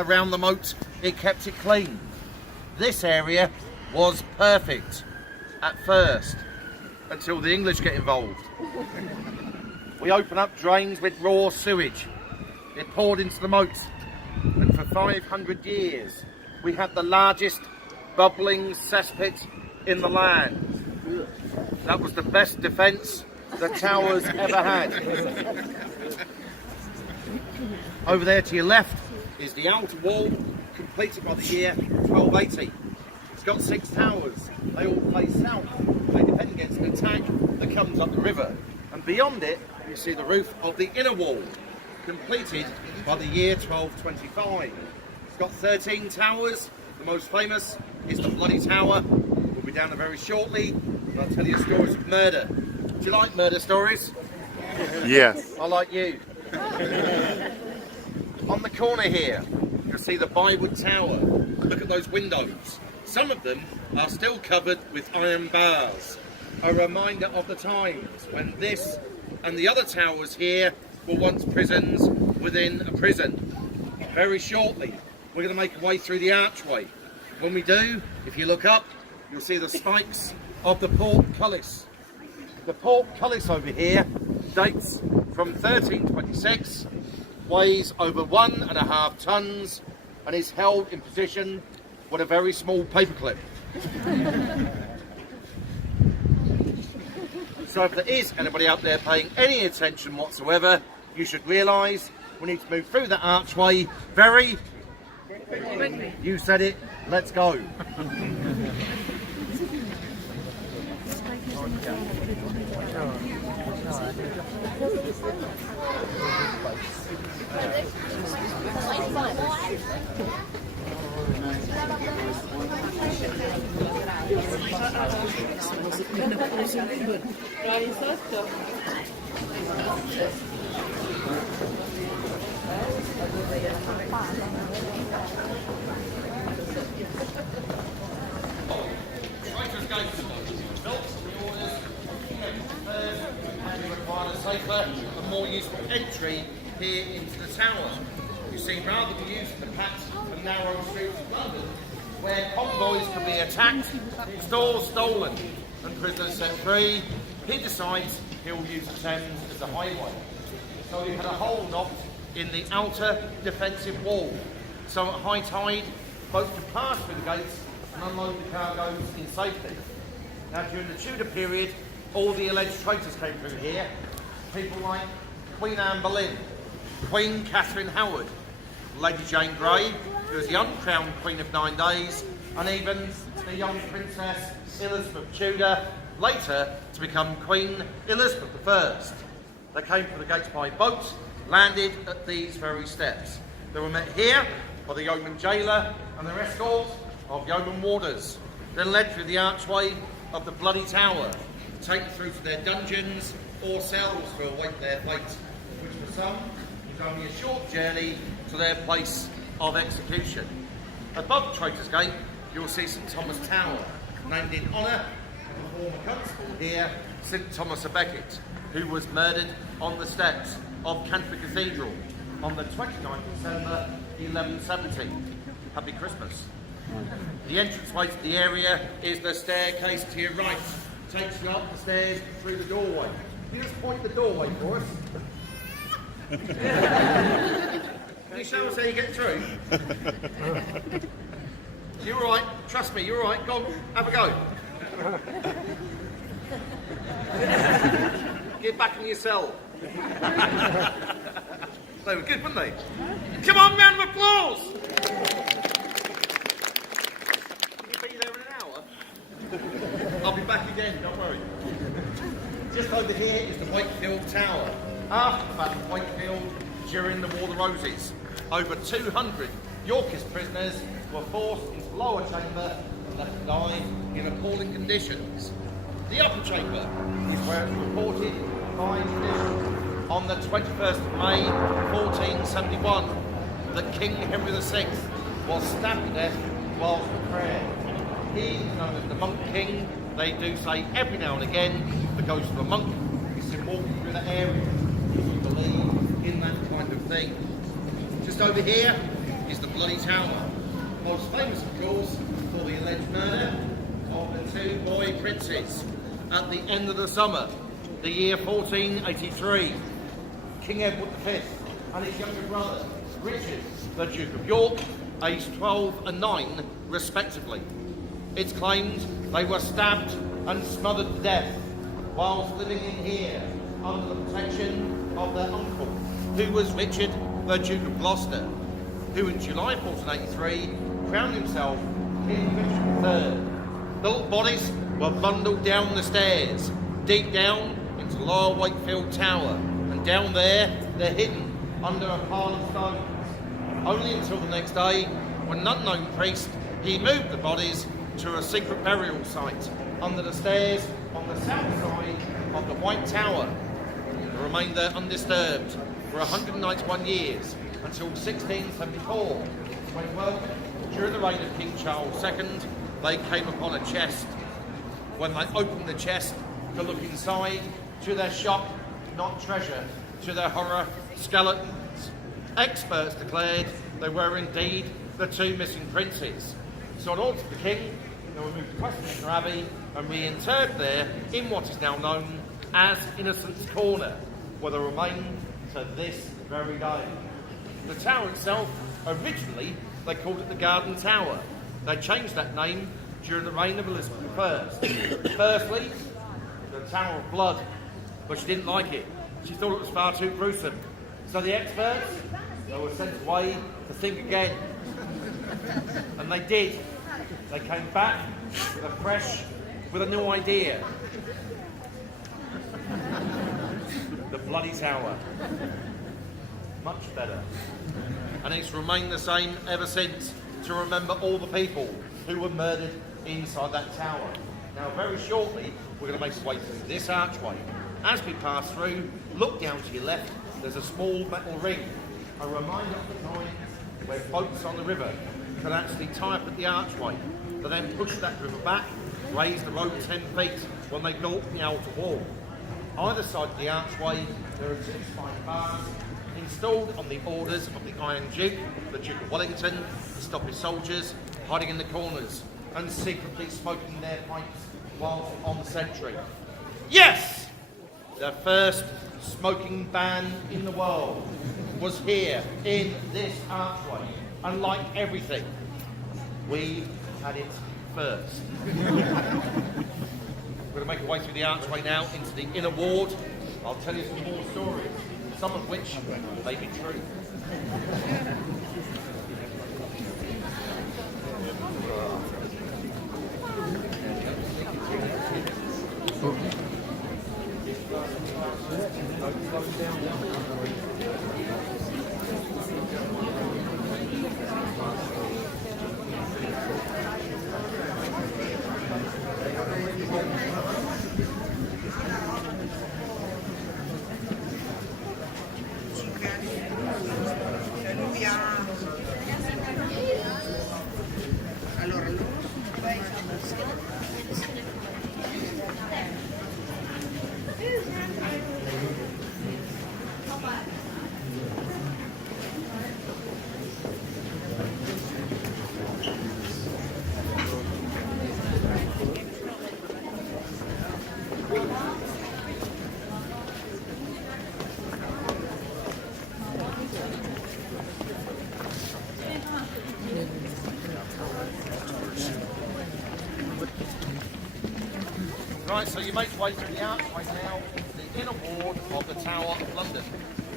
Around the moat, it kept it clean. This area was perfect at first, until the English get involved. We open up drains with raw sewage. It poured into the moat, and for 500 years we had the largest bubbling cesspit in the land. That was the best defence the towers ever had. Over there to your left is the outer wall, completed by the year 1280. It's got 6 towers. They all face south. They defend against an attack that comes up the river. And beyond it, you see the roof of the inner wall, completed by the year 1225. It's got 13 towers. The most famous is the Bloody Tower. We'll be down there very shortly, and I'll tell you stories of murder. Do you like murder stories? Yes. I like you. On the corner here, you'll see the Bywood Tower. Look at those windows. Some of them are still covered with iron bars. A reminder of the times when this and the other towers here were once prisons within a prison. Very shortly, we're going to make our way through the archway. When we do, if you look up, you'll see the spikes of the portcullis. The portcullis over here dates from 1326, weighs over 1.5 tons, and is held in position with a very small paperclip. So if there is anybody out there paying any attention whatsoever, you should realise we need to move through that archway very quickly. You said it, let's go. Safer and more useful entry here into the tower. You see, rather than using the packed and narrow streets of London, where convoys can be attacked, stores stolen and prisoners set free, he decides he'll use the Thames as a highway. So he had a hole knocked in the outer defensive wall. So at high tide, boats could pass through the gates and unload the cargoes in safety. Now during the Tudor period, all the alleged traitors came through here. People like Queen Anne Boleyn, Queen Catherine Howard, Lady Jane Grey, who was the uncrowned Queen of 9 Days, and even the young Princess Elizabeth Tudor, later to become Queen Elizabeth I. They came through the gates by boat, landed at these very steps. They were met here by the yeoman jailer and their escort of yeoman warders, then led through the archway of the Bloody Tower, taken through to their dungeons or cells to await their fate, which for some is only a short journey to their place of execution. Above Traitors' Gate, you'll see St Thomas Tower, named in honour of the former constable here, St Thomas a Becket, who was murdered on the steps of Canterbury Cathedral on the 29th of December 1170. Happy Christmas. The entranceway to the area is the staircase to your right. Takes you up the stairs through the doorway. You just point the doorway for us. Can you show us how you get through? You're all right. Trust me, you're all right. Go on, have a go. Get back in your cell. They were good, weren't they? Come on, round of applause! You'll be there in an hour. I'll be back again, don't worry. Just over here is the Wakefield Tower. After the Battle of Wakefield, during the War of the Roses, over 200 Yorkist prisoners were forced into the lower chamber and left to die in appalling conditions. The upper chamber is where it's reported by tradition on the 21st of May 1471 that King Henry VI was stabbed to death whilst at prayer. He is known as the Monk King. They do say every now and again the ghost of a monk is seen walking through the area. People believe in that kind of thing. Just over here, is the Bloody Tower. Most famous, of course, for the alleged murder of the two boy princes at the end of the summer, the year 1483. King Edward V and his younger brother, Richard, the Duke of York, aged 12 and 9, respectively. It's claimed they were stabbed and smothered to death whilst living in here under the protection of their uncle, who was Richard, the Duke of Gloucester, who in July 1483 crowned himself King Richard III. The little bodies were bundled down the stairs, deep down into Lower Wakefield Tower, and down there they're hidden under a pile of stones. Only until the next day, when an unknown priest, he moved the bodies to a secret burial site under the stairs on the south side of the White Tower. They remained there undisturbed for 191 years until 1674, when, well, during the reign of King Charles II, they came upon a chest. When they opened the chest to look inside, to their shock, not treasure, to their horror, skeletons. Experts declared they were indeed the two missing princes. So in order to the king, they were moved to Westminster Abbey and reinterred there in what is now known as Innocents' Corner, where they remain to this very day. The tower itself, originally they called it the Garden Tower. They changed that name during the reign of Elizabeth I. Firstly, the Tower of Blood, but she didn't like it. She thought it was far too gruesome. So the experts, they were sent away to think again. And they did. They came back with a new idea. The Bloody Tower. Much better. And it's remained the same ever since, to remember all the people who were murdered inside that tower. Now, very shortly, we're going to make our way through this archway. As we pass through, look down to your left, there's a small metal ring, a reminder of the times where boats on the river could actually tie up at the archway. They then push that river back, raise the road 10 feet when they built the outer wall. Either side of the archway, there are two spike bars installed on the orders of the Iron Duke, the Duke of Wellington, to stop his soldiers hiding in the corners and secretly smoking their pipes whilst on sentry. Yes! The first smoking ban in the world was here in this archway. And like everything, we had it first. We're going to make our way through the archway now into the inner ward. I'll tell you some more stories, some of which may be true. Right, so you make your way through the archway now into the inner ward of the Tower of London.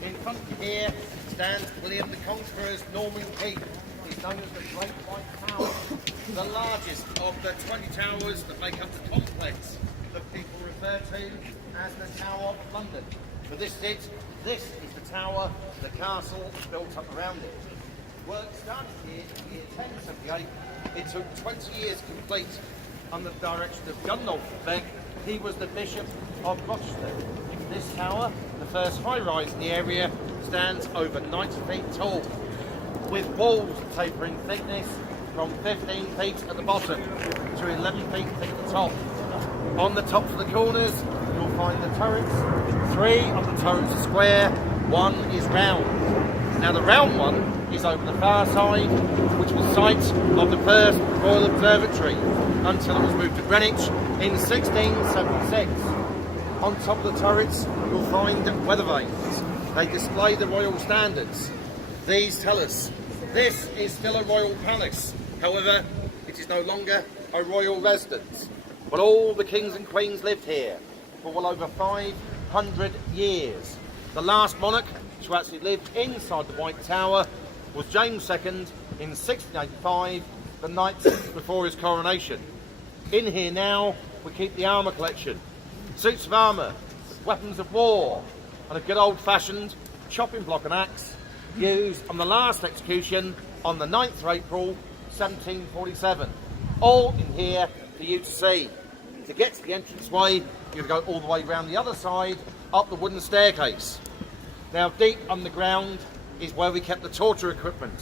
In front of you here stands William the Conqueror's Norman Keep. He's known as the Great White Tower, the largest of the 20 towers that make up the complex that people refer to as the Tower of London. For this is the tower, the castle built up around it. Work started here in the year 1078. It took 20 years to complete under the direction of Gundulf Beck. He was the Bishop of Rochester. This tower, the first high-rise in the area, stands over 90 feet tall, with walls tapering thickness from 15 feet at the bottom to 11 feet thick at the top. On the tops of the corners, you'll find the turrets. 3 of the turrets are square, 1 is round. Now the round one is over the far side, which was the site of the first Royal Observatory until it was moved to Greenwich in 1676. On top of the turrets, you'll find weather vanes. They display the royal standards. These tell us this is still a royal palace. However, it is no longer a royal residence. But all the kings and queens lived here for well over 500 years. The last monarch to actually live inside the White Tower was James II in 1685, the night before his coronation. In here now, we keep the armour collection. Suits of armour, weapons of war, and a good old-fashioned chopping block and axe used on the last execution on the 9th of April 1747. All in here for you to see. To get to the entranceway, you've got to go all the way around the other side, up the wooden staircase. Now, deep underground is where we kept the torture equipment.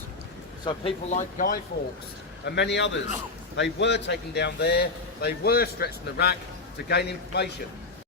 So people like Guy Fawkes and many others, they were taken down there, they were stretched in the rack to gain information.